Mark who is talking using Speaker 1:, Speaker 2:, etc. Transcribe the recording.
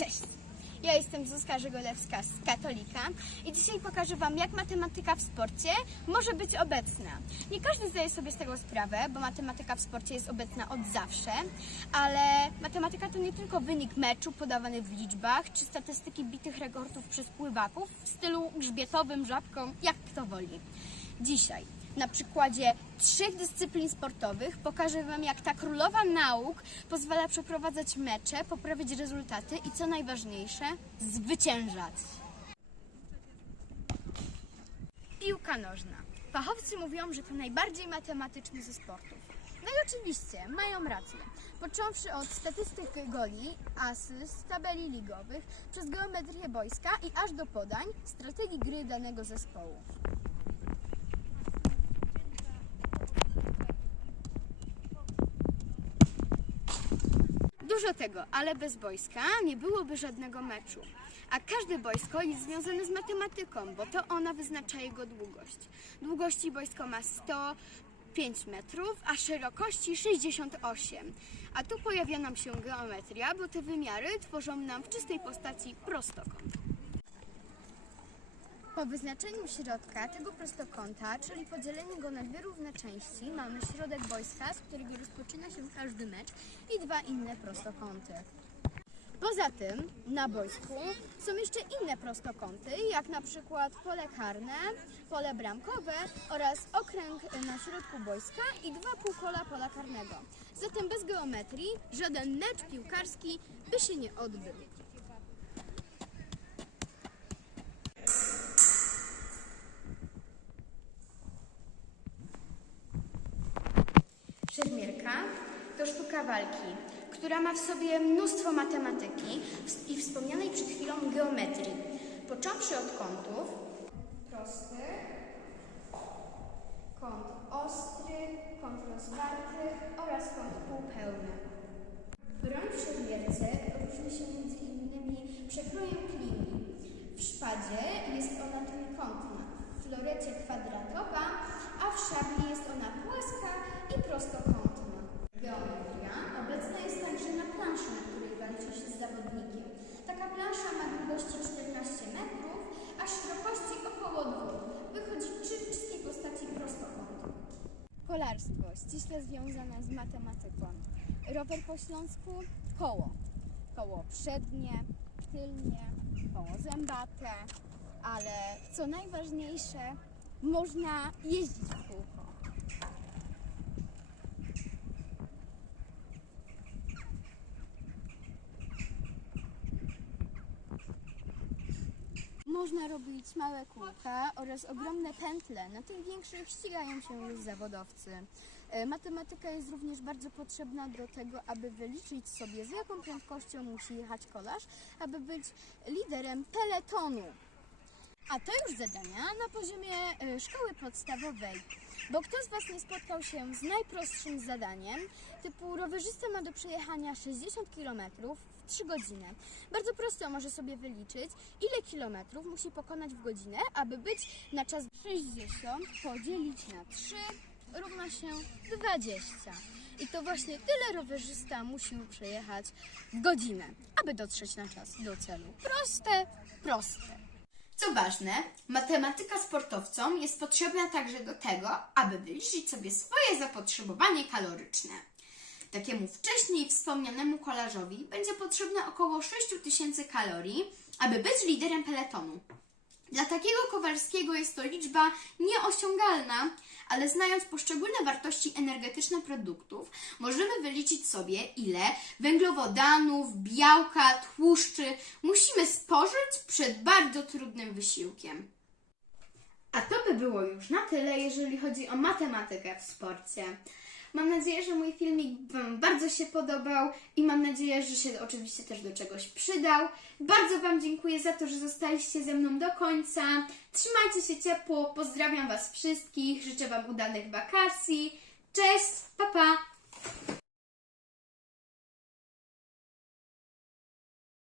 Speaker 1: Cześć! Ja jestem Zuzka Żegolewska z Katolika i dzisiaj pokażę Wam, jak matematyka w sporcie może być obecna. Nie każdy zdaje sobie z tego sprawę, bo matematyka w sporcie jest obecna od zawsze, ale matematyka to nie tylko wynik meczu podawany w liczbach, czy statystyki bitych rekordów przez pływaków w stylu grzbietowym, żabką, jak kto woli. Dzisiaj na przykładzie trzech dyscyplin sportowych pokażę Wam, jak ta królowa nauk pozwala przeprowadzać mecze, poprawić rezultaty i co najważniejsze, zwyciężać. Piłka nożna. Fachowcy mówią, że to najbardziej matematyczny ze sportów. No i oczywiście, mają rację. Począwszy od statystyk goli, asyst, tabeli ligowych, przez geometrię boiska i aż do podań, strategii gry danego zespołu. Dużo tego, ale bez boiska nie byłoby żadnego meczu. A każde boisko jest związane z matematyką, bo to ona wyznacza jego długość. Długości boisko ma 105 metrów, a szerokości 68. A tu pojawia nam się geometria, bo te wymiary tworzą nam w czystej postaci prostokąt. Po wyznaczeniu środka tego prostokąta, czyli podzieleniu go na dwie równe części, mamy środek boiska, z którego rozpoczyna się każdy mecz i dwa inne prostokąty. Poza tym na boisku są jeszcze inne prostokąty, jak na przykład pole karne, pole bramkowe oraz okręg na środku boiska i dwa półkola pola karnego. Zatem bez geometrii żaden mecz piłkarski by się nie odbył. Szermierka to sztuka walki, która ma w sobie mnóstwo matematyki i wspomnianej przed chwilą geometrii. Począwszy od kątów, prosty, kąt ostry, kąt rozwarty oraz kąt półpełny. Kolarstwo ściśle związane z matematyką. Rower po śląsku koło. Koło przednie, tylnie, koło zębate, ale co najważniejsze, można jeździć w kółko. Można robić małe kółka oraz ogromne pętle. Na tych większych ścigają się już zawodowcy. E, Matematyka jest również bardzo potrzebna do tego, aby wyliczyć sobie, z jaką prędkością musi jechać kolarz, aby być liderem peletonu. A to już zadania na poziomie e, szkoły podstawowej. Bo kto z Was nie spotkał się z najprostszym zadaniem, typu rowerzysta ma do przejechania 60 km w 3 godziny. Bardzo prosto może sobie wyliczyć, ile kilometrów musi pokonać w godzinę, aby być na czas 60 podzielić na 3 równa się 20. I to właśnie tyle rowerzysta musi przejechać w godzinę, aby dotrzeć na czas do celu. Proste, proste. Co ważne, matematyka sportowcom jest potrzebna także do tego, aby wyliczyć sobie swoje zapotrzebowanie kaloryczne. Takiemu wcześniej wspomnianemu kolarzowi będzie potrzebne około 6000 kalorii, aby być liderem peletonu. Dla takiego Kowalskiego jest to liczba nieosiągalna, ale znając poszczególne wartości energetyczne produktów, możemy wyliczyć sobie, ile węglowodanów, białka, tłuszczy musimy spożyć przed bardzo trudnym wysiłkiem. A to by było już na tyle, jeżeli chodzi o matematykę w sporcie. Mam nadzieję, że mój filmik Wam bardzo się podobał i mam nadzieję, że się oczywiście też do czegoś przydał. Bardzo Wam dziękuję za to, że zostaliście ze mną do końca. Trzymajcie się ciepło, pozdrawiam Was wszystkich, życzę Wam udanych wakacji. Cześć, pa pa!